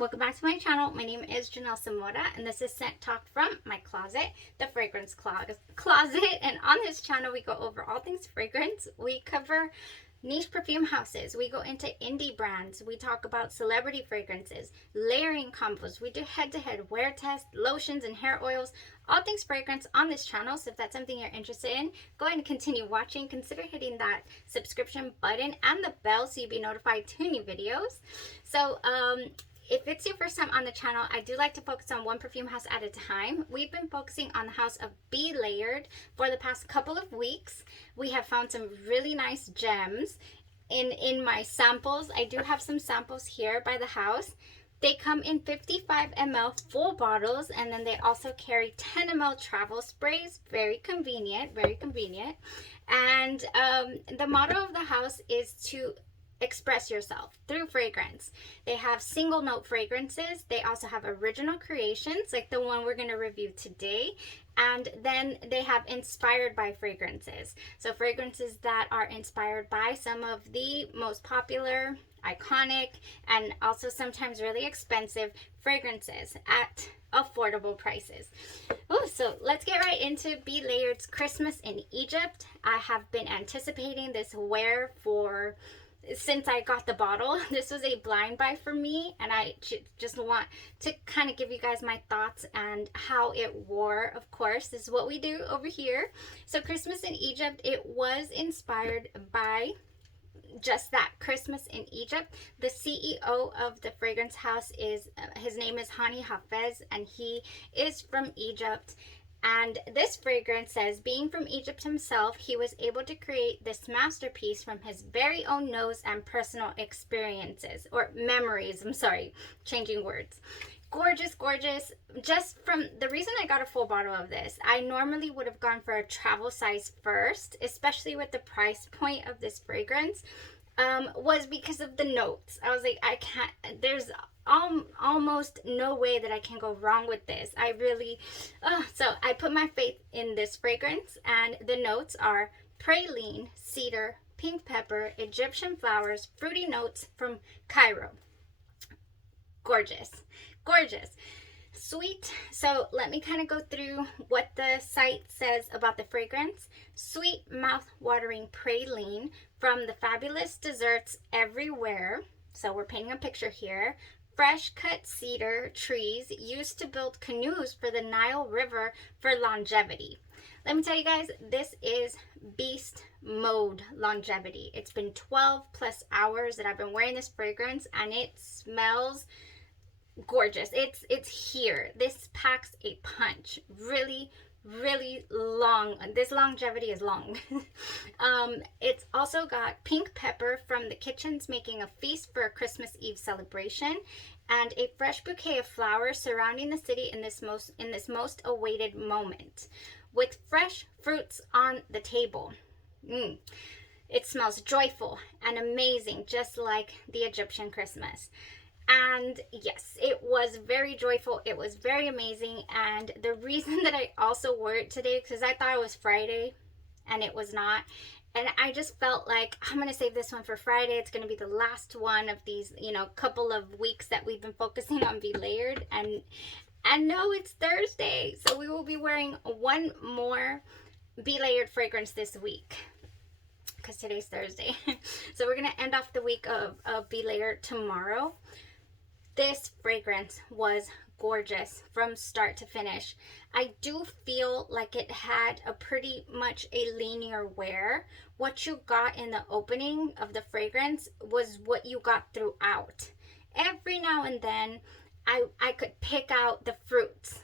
welcome back to my channel. My name is Janelle Samora and this is Scent Talk from my closet, the fragrance closet. And on this channel we go over all things fragrance. We cover niche perfume houses, we go into indie brands, we talk about celebrity fragrances, layering combos, we do head-to-head wear tests, lotions and hair oils, all things fragrance on this channel. So if that's something you're interested in, go ahead and continue watching. Consider hitting that subscription button and the bell so you'll be notified to new videos. So if it's your first time on the channel, I do like to focus on one perfume house at a time. We've been focusing on the house of Be Layered for the past couple of weeks. We have found some really nice gems in my samples. I do have some samples here by the house. They come in 55 ml full bottles, and then they also carry 10 ml travel sprays. Very convenient, very convenient. And the motto of the house is to express yourself through fragrance. They have single note fragrances. They also have original creations like the one we're going to review today. And then they have inspired by fragrances. So fragrances that are inspired by some of the most popular, iconic, and also sometimes really expensive fragrances at affordable prices. Oh, so let's get right into Be Layered's Christmas in Egypt. I have been anticipating this wear since I got the bottle. This was a blind buy for me, and I just want to kind of give you guys my thoughts and how it wore. Of course, this is what we do over here. So Christmas in Egypt, it was inspired by just that, Christmas in Egypt. The CEO of the fragrance house is his name is Hani Hafez, and he is from Egypt. And this fragrance says, being from Egypt himself, he was able to create this masterpiece from his very own nose and personal experiences, or memories. I'm sorry, changing words. Gorgeous, gorgeous. Just from the reason I got a full bottle of this, I normally would have gone for a travel size first, especially with the price point of this fragrance, was because of the notes. I was like, I can't, there's almost no way that I can go wrong with this. I really, so I put my faith in this fragrance, and the notes are praline, cedar, pink pepper, Egyptian flowers, fruity notes from Cairo. Gorgeous, gorgeous. Sweet. So let me kind of go through what the site says about the fragrance. Sweet, mouth-watering praline from the fabulous desserts everywhere. So we're painting a picture here. Fresh cut cedar trees used to build canoes for the Nile River for longevity. Let me tell you guys, this is beast mode longevity. It's been 12 plus hours that I've been wearing this fragrance, and it smells gorgeous. It's here. This packs a punch. Really, really long. This longevity is long. It's also got pink pepper from the kitchens making a feast for a Christmas Eve celebration, and a fresh bouquet of flowers surrounding the city in this most awaited moment, with fresh fruits on the table. It smells joyful and amazing, just like the Egyptian Christmas. And yes, it was very joyful. It was very amazing. And the reason that I also wore it today, because I thought it was Friday and it was not. And I just felt like I'm going to save this one for Friday. It's going to be the last one of these, couple of weeks that we've been focusing on Be Layered. And no, it's Thursday. So we will be wearing one more Be Layered fragrance this week, because today's Thursday. So we're going to end off the week of Be Layered tomorrow. This fragrance was gorgeous from start to finish. I do feel like it had a pretty much a linear wear. What you got in the opening of the fragrance was what you got throughout. Every now and then, I could pick out the fruits.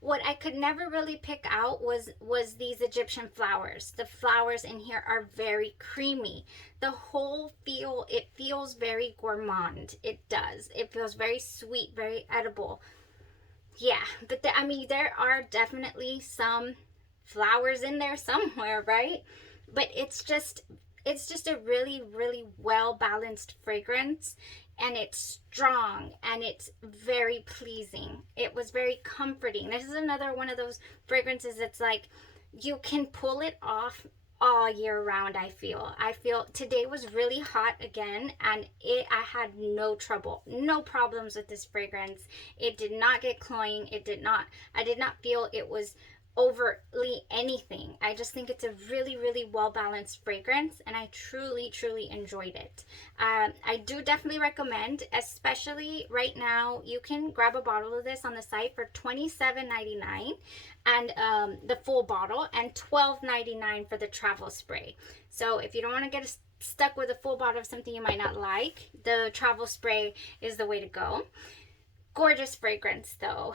What I could never really pick out was these Egyptian flowers. The flowers in here are very creamy. The whole feel, it feels very gourmand. It does. It feels very sweet, very edible. Yeah, but there are definitely some flowers in there somewhere, right? But it's just a really, really well balanced fragrance. And it's strong, and it's very pleasing. It was very comforting. This is another one of those fragrances that's like you can pull it off all year round. I feel today was really hot again, and I had no problems with this fragrance. It did not get cloying. I did not feel it was overtly anything. I just think it's a really well balanced fragrance, and I truly enjoyed it. I do definitely recommend, especially right now. You can grab a bottle of this on the site for $27.99 and the full bottle, and $12.99 for the travel spray. So if you don't want to get stuck with a full bottle of something you might not like, the travel spray is the way to go. Gorgeous fragrance though.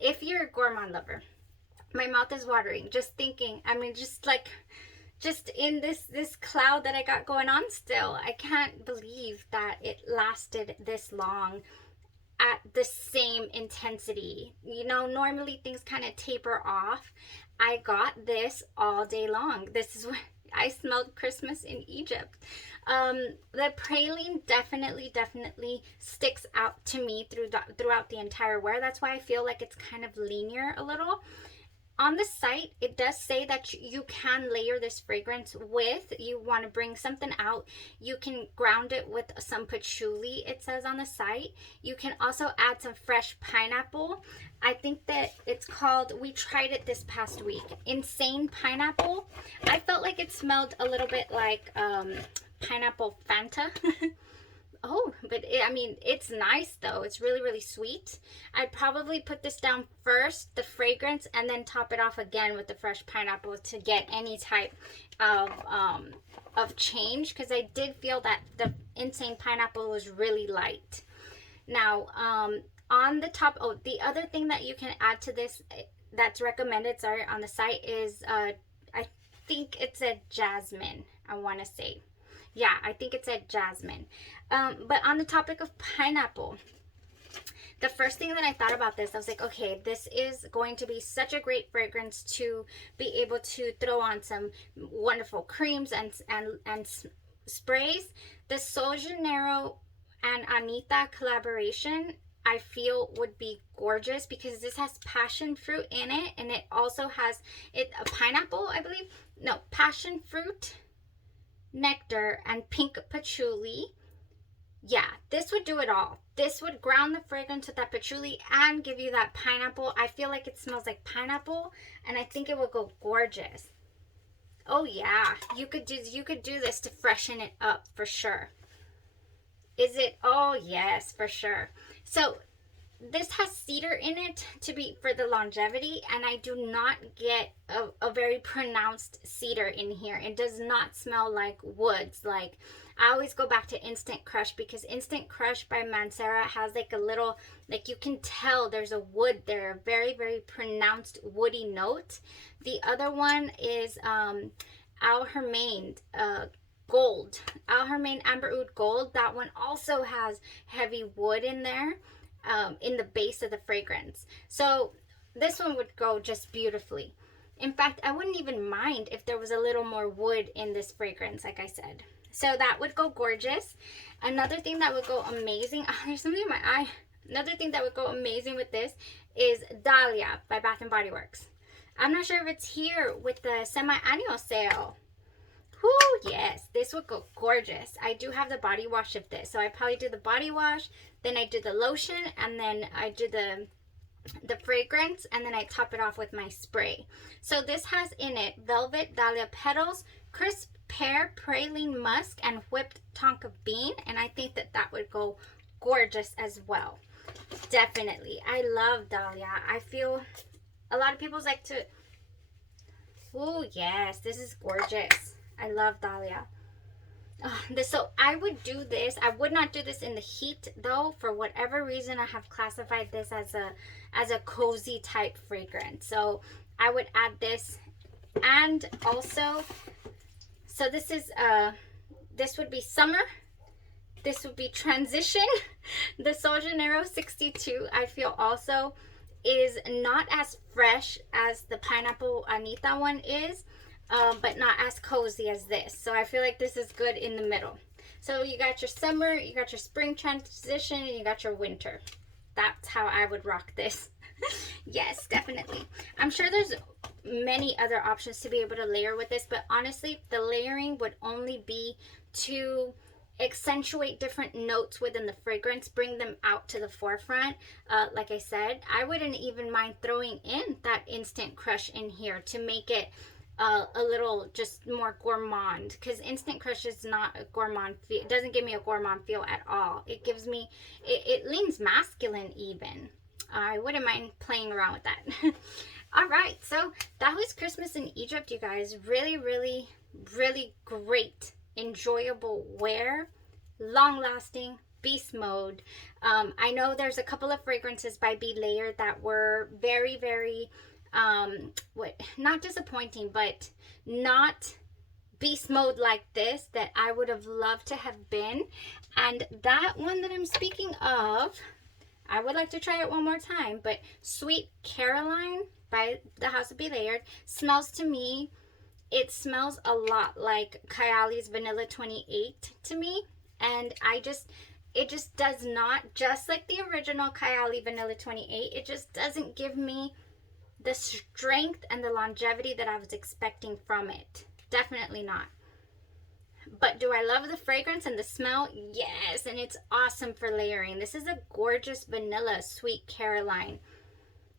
If you're a gourmand lover, my mouth is watering just thinking. I mean, just in this cloud that I got going on still. I can't believe that it lasted this long at the same intensity. You know, normally things kind of taper off. I got this all day long. This is what I smelled Christmas in Egypt. The praline definitely sticks out to me throughout the entire wear. That's why I feel like it's kind of linear a little. On the site, it does say that you can layer this fragrance with, you want to bring something out, you can ground it with some patchouli, it says on the site. You can also add some fresh pineapple. I think that it's called, we tried it this past week, Insane Pineapple. I felt like it smelled a little bit like pineapple Fanta. Oh, but I mean, it's nice though. It's really sweet. I'd probably put this down first, the fragrance, and then top it off again with the fresh pineapple to get any type of change, because I did feel that the Insane Pineapple was really light. Now, on the top, oh, the other thing that you can add to this that's recommended, sorry, on the site is, I think it's a jasmine, I want to say. Yeah, I think it said jasmine. But on the topic of pineapple, the first thing that I thought about this, I was like, okay, this is going to be such a great fragrance to be able to throw on some wonderful creams and sprays. The Jeneiro and ANITTA collaboration, I feel, would be gorgeous because this has passion fruit in it, and it also has a pineapple, I believe. No, passion fruit, nectar, and pink patchouli. Yeah, this would do it all. This would ground the fragrance with that patchouli and give you that pineapple. I feel like it smells like pineapple, and I think it would go gorgeous. Oh yeah, you could do this to freshen it up for sure. Is it? Oh yes, for sure. So this has cedar in it for the longevity, and I do not get a very pronounced cedar in here. It does not smell like woods. Like, I always go back to Instant Crush, because Instant Crush by Mancera has like a little, like, you can tell there's a wood there, a very pronounced woody note. The other one is Al Hermaine Gold, Al Hermaine Amber Oud Gold. That one also has heavy wood in there. In the base of the fragrance. So this one would go just beautifully. In fact, I wouldn't even mind if there was a little more wood in this fragrance, like I said. So that would go gorgeous. Another thing that would go amazing, oh, there's something in my eye. Another thing that would go amazing with this is Dahlia by Bath & Body Works. I'm not sure if it's here with the semi-annual sale. Whoo, yes, this would go gorgeous. I do have the body wash of this, so I probably do the body wash, then I do the lotion, and then I do the fragrance, and then I top it off with my spray. So this has in it velvet dahlia petals, crisp pear, praline musk, and whipped tonka bean, and I think that would go gorgeous as well. Definitely. I love dahlia. I feel a lot of people like to, oh yes, this is gorgeous. I love dahlia. So I would do this. I would not do this in the heat though. For whatever reason, I have classified this as a cozy type fragrance. So I would add this, and also, so this is this would be summer. This would be transition. The Jeneiro 62, I feel, also is not as fresh as the pineapple ANITTA one is. But not as cozy as this. So I feel like this is good in the middle. So you got your summer, you got your spring transition, and you got your winter. That's how I would rock this. Yes, definitely. I'm sure there's many other options to be able to layer with this, but honestly, the layering would only be to accentuate different notes within the fragrance, bring them out to the forefront. Like I said, I wouldn't even mind throwing in that Instant Crush in here to make it a little just more gourmand, because Instant Crush is not a gourmand feel. It doesn't give me a gourmand feel at all. It gives me, it leans masculine even. I wouldn't mind playing around with that. All right, so that was Christmas in Egypt, you guys. Really, really, really great, enjoyable wear, long lasting, beast mode. I know there's a couple of fragrances by Be Layered that were very, very not disappointing, but not beast mode like this, that I would have loved to have been. And that one that I'm speaking of, I would like to try it one more time, but Sweet Caroline by the House of Be Layered smells to me, it smells a lot like Kayali's Vanilla 28 to me. And it just does not, just like the original Kayali Vanilla 28, it just doesn't give me the strength and the longevity that I was expecting from it. Definitely not. But do I love the fragrance and the smell? Yes, and it's awesome for layering. This is a gorgeous vanilla Sweet Caroline.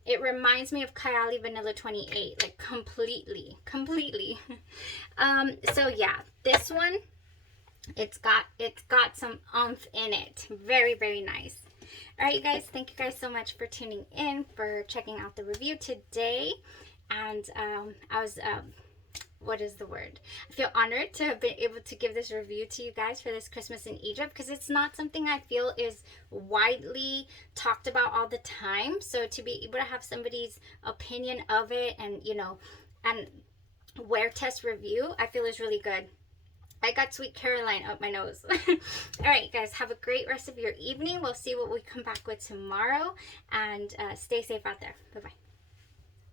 It reminds me of Kayali Vanilla 28, like completely. So yeah, this one, it's got some oomph in it. Very, very nice. All right, you guys, thank you guys so much for tuning in, for checking out the review today. And I was, what is the word? I feel honored to have been able to give this review to you guys for this Christmas in Egypt, because it's not something I feel is widely talked about all the time. So to be able to have somebody's opinion of it and, you know, and wear test review, I feel is really good. I got Sweet Caroline up my nose. All right, guys, have a great rest of your evening. We'll see what we come back with tomorrow, and stay safe out there. Bye-bye.